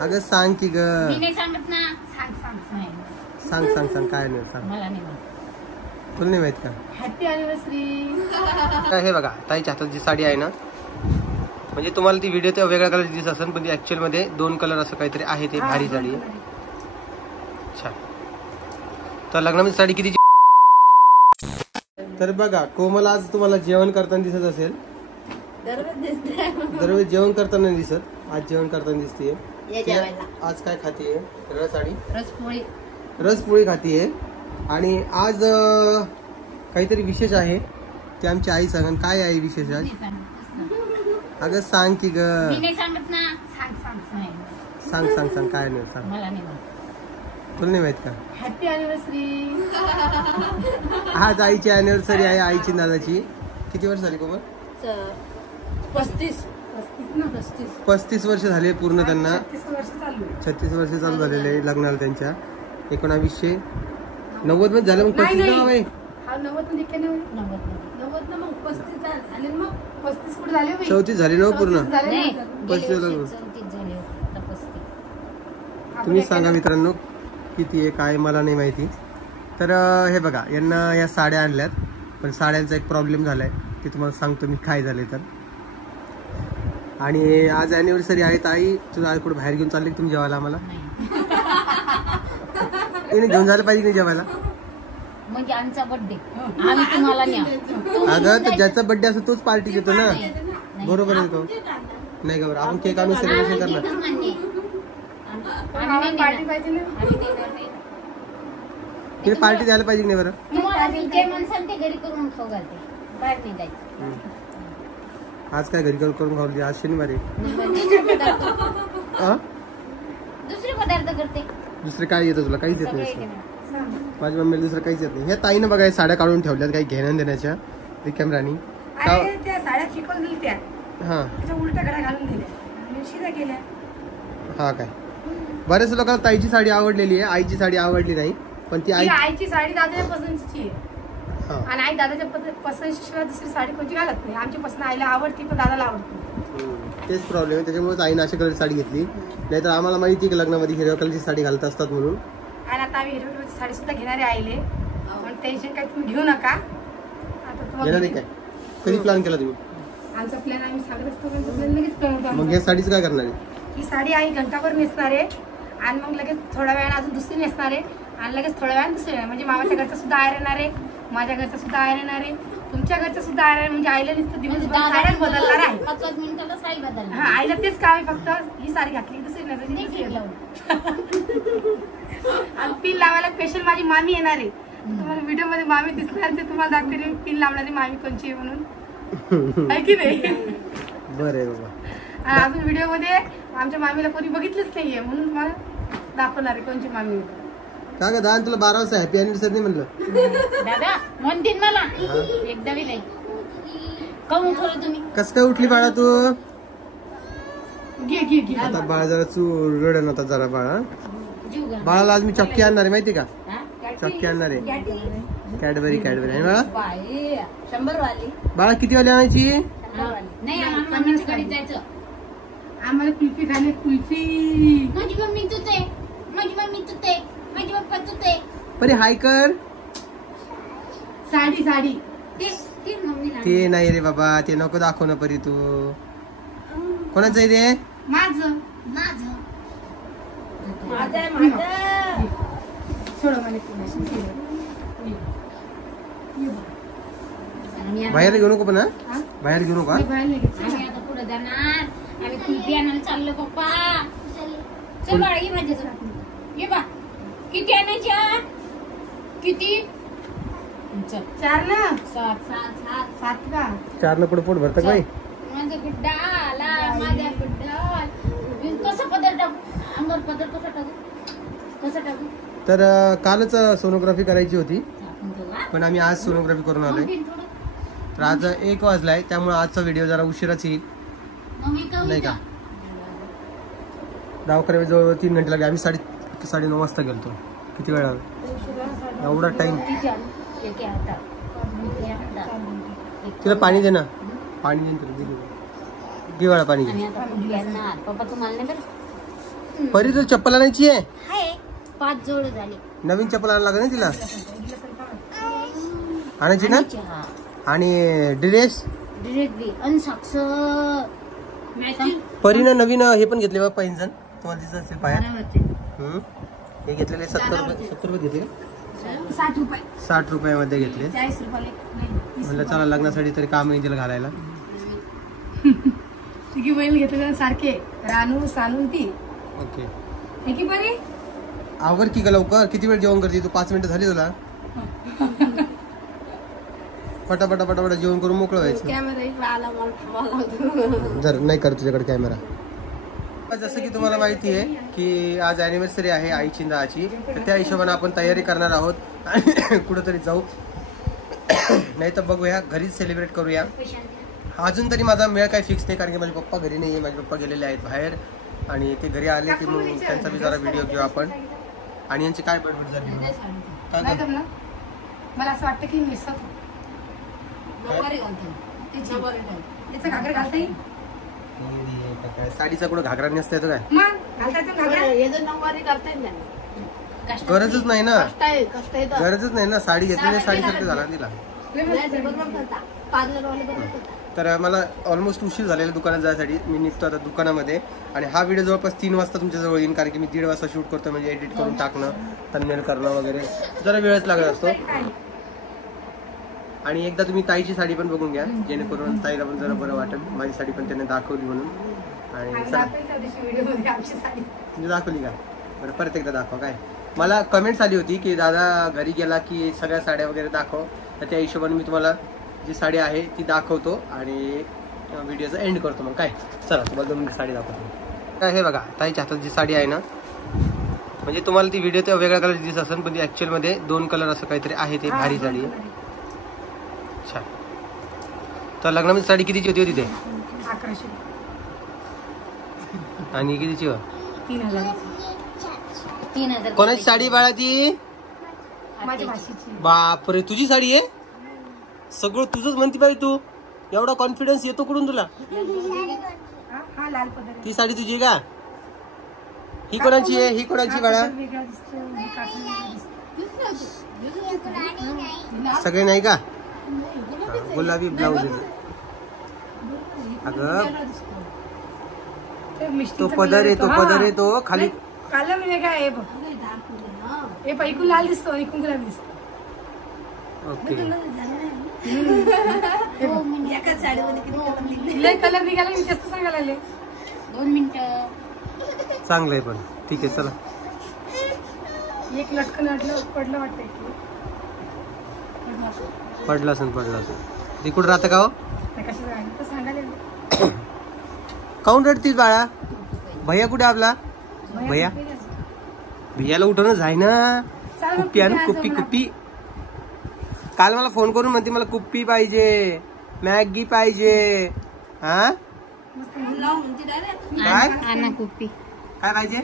अगं सांग की ग. मी नाही सांगत ना. सांग सांग सांग सांग सांग सांग काय नाही सांग. मला नाही माहित. तुला नाही माहित का? Happy anniversary. हे बघा ताईच्या हातात जी साडी आहे ना, म्हणजे तुम्हाला ती व्हिडिओ तेव्हा वेगळ्या कलर दिसत असेल, पण ती ऍक्च्युअल मध्ये 2 कलर असं काहीतरी आहे. ते भारी साडी आहे. अच्छा, तर लग्नामध्ये साडी किती? तर बघा कोमल आज तुम्हाला जेवण करताना दिसत असेल. दरवेळेस जेवण करताना नाही दिसत, आज जेवण करताना दिसतीये. आज काय खातीये? रसपोळी. रसपोळी खातीये. आणि आज काहीतरी विशेष आहे ते आमची आई सांगन. काय आहे विशेष आज? अगं सांग की ग. मी नाही सांगत ना. सांग सांग सांग सांग सांग सांग काय नाही सांग. मला नाही माहित. तुला नाही माहित का? Happy anniversary. आज आईची अॅनिव्हर्सरी आहे, आईची दादाची. किती वर्ष झाली कोमल? 35 वर्ष झाले पूर्ण त्यांना. 36 वर्ष चालू झालेले लग्नाला त्यांच्या. 1990 मध्ये झालं. मग 35 नाव आहे. 34 झाली ना पूर्ण. 35 तुम्ही सांगा मित्रांनो किती आहे काय, मला नाही माहिती. तर हे बघा यांना या साड्या आणल्यात, पण साड्यांचा एक प्रॉब्लेम झालाय ते तुम्हाला सांगतो मी काय झाले तर. आणि आज अॅनिव्हर्सरी आहे. ताई तुला कुठे बाहेर घेऊन चालले तुम्ही जेवायला? आम्हाला तिने घेऊन जायला पाहिजे नाही जेवायला. म्हणजे आमचा बर्थडे आम्ही तुम्हाला न्या. अगं तर ज्याचा बर्थडे असतो तोच पार्टी देतो ना. बरोबर आहे तो. नाही का बरं, आपण केक आणून सेलिब्रेशन करणार. तिने पार्टी द्यायला पाहिजे नाही बरं. आज काय घरी करून खाऊ? आज शनिवार आहे. दुसरे पदार्थ करते. दुसरे काय येतं तुला? काहीच येत नाही. माझ्या मम्मीला दुसरं काहीच येत नाही. ह्या ताईनं बघा साड्या काढून ठेवल्यात काही घेण्या देण्याच्या रिकामराणी. त्या साड्या चिकन दिल्या हा उलट्या घड्या घालून दिल्या शिदा केल्या. हा काय बऱ्याच लोकांना ताईची साडी आवडलेली आहे, आईची साडी आवडली नाही. पण ती आईची साडी दादाच्या पसंतीची आहे आणि आई दादाच्या पसंतीशिवाय दुसरी साडी कोणती घालत नाही. आमची पसंत आईला आवडती पण दादाला आवडते. तेच प्रॉब्लेम आहे. त्याच्यामुळे आईने अशा कलरची साडी घेतली. नाहीतर आम्हाला माहिती की लग्नामध्ये हिरव्या कलरची साडी घालत असतात म्हणून. आणि आता आम्ही हिरव्या कलरची साडी सुद्धा घेणारे आईले. पण टेन्शन काय तुम्ही घेऊ नका. आता घेणार काय? कधी प्लॅन केला तुम्ही? आमचा प्लॅन आम्ही सांगत असतो पण प्लॅन लगेच करतो. मग या साडीचं काय करणार आहे? ही साडी आई घंटाभर नेसणार आहे आणि मग लगेच थोड्या वेळाने अजून दुसरी नेसणार आहे आणि लगेच थोड्या वेळाने दुसरी. म्हणजे मामाच्या घरचा सुद्धा आयर येणार आहे, माझ्या घरचा सुद्धा आयर येणार आहे, तुमच्या घरचा सुद्धा आयर आहे. म्हणजे आईला नुसतं दिवसभर साड्याच बदलणार आहे. 5 मिनिटाला साडी बदलणार. हा आईला तेच काम आहे. फक्त ही साडी घातली दुसरी नाही. आणि पिन लावायला स्पेशल माझी मामी येणार आहे. तुम्हाला व्हिडिओ मध्ये मामी दिसणार ते तुम्हाला दाखवली पिन लावणारी मामी कोणची आहे म्हणून. आहे की नाही? बरं आहे बाबा. अजून व्हिडिओ मध्ये आमच्या मामीला कोणी बघितलंच नाहीये म्हणून तुम्हाला दाखवणार आहे कोणची मामी. का ग दान तुला 12 वाजता हॅपी अॅनिव्हर्सरी नाही म्हणलं? दादा म्हणतील मला एकदा बी नाही. काऊन उठवलं तुम्ही? कस काय उठली बाळा तू? घे आता बाळा जरा रडन होता जरा बाळा. बाळाला आज मी चक्की आणणार आहे माहिती का? चक्की आणणार आहे. कॅडबरी आहे बाळा. 100 वाली. बाळा किती वाली आणायची? नाही आम्हाला मम्मीच्या घरी जायचं. आम्हाला कुल्फी खाणे. कुल्फी. माझी मम्मी तुते, माझी मम्मी तुते, माझी पप्पा तुते. परी हाय कर. साडी ते नाही रे बाबा, ते नको दाखव ना परी तू. कोणाचं आहे ते? माझं. बाहेर घेऊ नको पण. बाहेर घेऊ नको. आम्ही आता पुढे जाणार. आम्ही कुल्फी आणायला चाललो पप्पा. चल बाळा ये माझ्यासोबत. ये बा किती आणायच्या? किती? 4 ना. 7 का? 4 न पुढे पोट भरतं बाई. माझा गुड्डा आला. माझा गुड्डा कसा पदर टाकू? अंगावर पदर कसा टाकू? तर कालच सोनोग्राफी करायची होती पण आम्ही आज सोनोग्राफी करून आलोय. तर आज 1 वाजलाय त्यामुळे आजचा व्हिडिओ जरा उशिराच येईल नाही का? दवाखान्यात जवळ 3 घंटे लागले. आम्ही 9:30 वाजता गेलतो. किती वेळ एवढा टाइम. तिला पाणी दे ना. पाणी दे तुला. किती वेळा पाणी घे. पप्पा तुम्हाला नाही बरं परी तर चप्पल आणायची आहे. हाय 5 जोड झाले. नवीन चप्पल आणायला लागेल ना तिला. आणायची ना. हा. आणि ड्रेस बी आणि सॉक्स मॅचिंग. परीनं नवीन हे पण घेतले बा पैंजण. तुम्हाला दिसत असेल पाया. हे घेतलेले 70 रुपये घेतले का? 60 रुपये 60 रुपयामध्ये घेतले. 40 रुपये म्हणलं चला लग्नासाठी तरी काम येईल तिला घालायला. तिघी बहीण घेतले सारखे. रानू सानू ती. ओके ठीक आहे बरी. आवर की का लवकर. किती वेळ जेवण करते तू. 5 मिनिटं झाली तुला. पटापटा पटापटा जेवण करून मोकळं व्हायचं. जर नाही कर तुझ्याकडे कॅमेरा. जसं की तुम्हाला माहिती आहे की आज अॅनिव्हर्सरी आहे आईची दाची. तर त्या हिशोबाने आपण तयारी करणार आहोत आणि कुठंतरी जाऊ. नाही तर बघूया घरीच सेलिब्रेट करूया. अजून तरी माझा मेळ काही फिक्स नाही कारण की माझे पप्पा घरी नाही आहे. माझे पप्पा गेलेले आहेत बाहेर आणि ते घरी आले की मग त्यांचा बी जरा व्हिडिओ घेऊ आपण. आणि यांची काय बडबड झाली मला असं वाटतं की मिस त्याचा घागर घालता येईल. साडीचा कुठं घागरा नसता येतो काय. मग घालता येतो घागरा. गरजच नाही ना. गरजच नाही ना. साडी घेतली साडी सारखं झाला तिला. तर मला ऑलमोस्ट उशीर झालेला दुकानात जायसाठी. मी निघतो आता दुकानामध्ये आणि हा व्हिडिओ जवळपास 3 वाजता तुमच्या जवळ येईल कारण की मी 1:30 वाजता शूट करतो. म्हणजे एडिट करून टाकणं थंबनेल करणं वगैरे जरा वेळच लागत असतो. आणि एकदा तुम्ही ताईची साडी पण बघून घ्या जेणेकरून ताईला पण जरा बरं वाटेल. माझी साडी पण त्याने दाखवली म्हणून. आणि म्हणजे दाखवली का. बरं परत एकदा दाखवा. काय मला कमेंट्स आली होती की दादा घरी गेला की सगळ्या साड्या वगैरे दाखव. तर त्या हिशोबाने मी तुम्हाला जी साडी आहे ती दाखवतो आणि व्हिडिओचा एंड करतो. मग काय चला तुम्हाला 2 मिनिट साडी दाखवतो. काय हे बघा ताईच्या हातात जी साडी आहे ना. म्हणजे तुम्हाला ती व्हिडिओ तेव्हा वेगळ्या कलरची दिसत असेल पण ती ऍक्च्युअलमध्ये 2 कलर असं काहीतरी आहे. ते भारी साडी आहे. अच्छा तर लग्नामध्ये साडी कितीची होती तिथे. 1100 आणि कितीची. 3000 कोणाची साडी बाळा ती. माझ्या भाषेची. बापरे तुझी साडी आहे. सगळं तुझंच म्हणती पाहिजे तू. एवढा कॉन्फिडन्स येतो कुठून तुला. हा लाल पदर. ती साडी तुझी का. ही कोणाची आहे. ही कोणाची बाळा. सगळे नाही का. गुलाबी ब्लाऊज. अगं तो पदर आहे. तो पदर आहे तो खाली. काला मी काय हे बघ इकून लाल दिसतो इकून गुलाबी दिसतो. ओके कलर निघाला मी जास्त सांगायला लागले. 2 मिनिटं. चांगलं आहे पण ठीक आहे चला. एक लटकन अडलं पडलं वाटतंय. पडला असेल ती कुठं राहतं का हो. सांगायला काऊन रडतीस बाळा. भैया कुठे आपला. भैया भैयाला उठवणच आहे ना. कुप्पी आण कुप्पी कुप्पी. काल मला फोन करून म्हणते मला कुप्पी पाहिजे मॅगी पाहिजे. हा काय कुप्पी काय पाहिजे.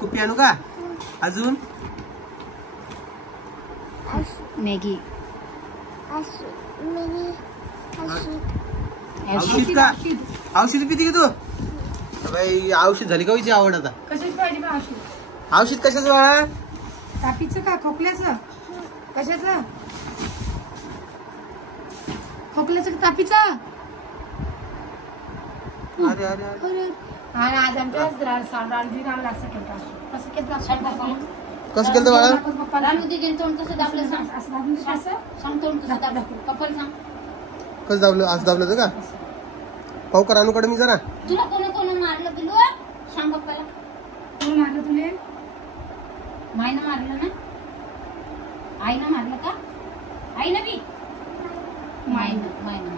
कुप्पी आणू का. अजून मॅगी. औषध का. औषध पिती की तू. बाई औषध झाली का विची आवड आता. कशाची पाहिजे औषध कशाचं बाळा. तापीचं का खोकल्याचं. कशाचं. खोकल्याचं का तापीचं. अरे अरे अरे. आणि आज आमच्या आम्हाला असं केलं. कसं केलं कसं केलं बाळा. तोंड कसं दाबलं सांग. सांग तोंड कसं दाबलं. पप्पाला सांग कसं दाबलं. असं दाबलं होतं का. पाहू का रानूकडे मी जरा. तुला कोण मारलं पिलू सांग पप्पाला. कोण मारलं तुले. माईनं मारलं ना. आईनं मारलं का. आईनं बी. माईनं मारलं.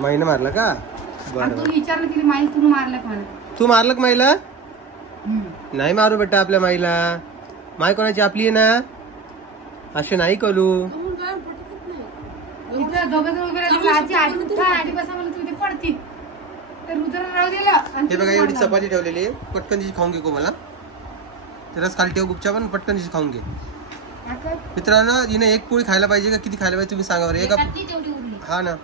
माईनं मारलं का. बरं तू विचारलं की माई तू मारलं का. तू मारलं का माईला. नाही मारू बेटा आपल्या माईला. माय कोणाची आपली आहे ना. असे नाही करू. हे बघा एवढी चपाती ठेवलेली आहे. पटकन तिची खाऊन घे को मला. रस खाली ठेव गुपच्या पण पटकन तिची खाऊन घे. मित्रांनो हिने एक पोळी खायला पाहिजे का किती खायला पाहिजे तुम्ही सांगा बरं. एका हा ना.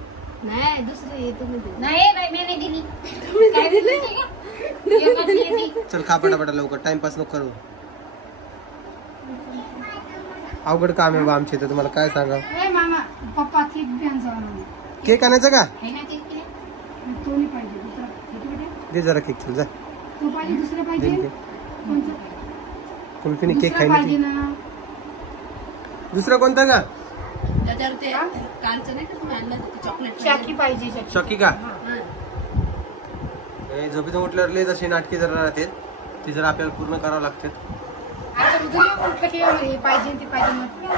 नाही दुसरं नाही बाई मी नाही दिली. काय दिली. चल खा पटापटा लवकर, टाइमपास नको करू. अवघड काम आहे बा आमचे तर, तुम्हाला काय सांगा. ए मामा पप्पा केक बी आण जरा मला. केक आणायचा का? है ना केक केक? तो नाही पाहिजे दुसरा. हे कुठे? दे जरा केक, चल जा. तो पाहिजे दुसरं पाहिजे. दे. कोणतं? कुल्फीने केक दुसरं खायला पाहिजे ना. दुसरा कोणता का? त्याच्यावर ते कालचं नाही का तुम्ही आणलं ते चॉकलेट शाकी पाहिजे शाकी. शॉकी का? हा. झोपेतून उठल्यावर लय जशी नाटके जरा राहतात, ती जरा आपल्याला पूर्ण करावं लागतात. आता तुझं म्हटलं की हे पाहिजे ते पाहिजे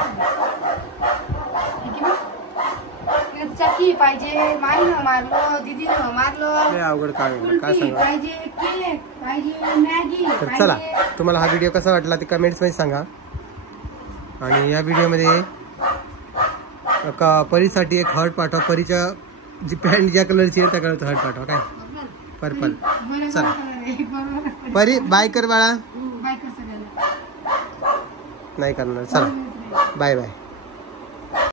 चक्की पाहिजे. मारलो दीदीनं मारलो. लय अवघड काम आहे, काय कुल्फी सांगा. पाहिजे, केक पाहिजे, मॅगी तर चला, पाहिजे. तुम्हाला हा व्हिडिओ कसा वाटला ते कमेंट्स मध्ये सांगा. आणि या व्हिडिओमध्ये परीसाठी एक हार्ट पाठवा. परीच्या जी पॅन्ट ज्या कलरची आहे त्या कलरचा हार्ट पाठवा. काय पर्पल. बरोबर चला. आहे, बरोबर आहे. परी बाय कर बाळा. बाय कर सगळ्यांना. नाही करणार. चला बाय बाय.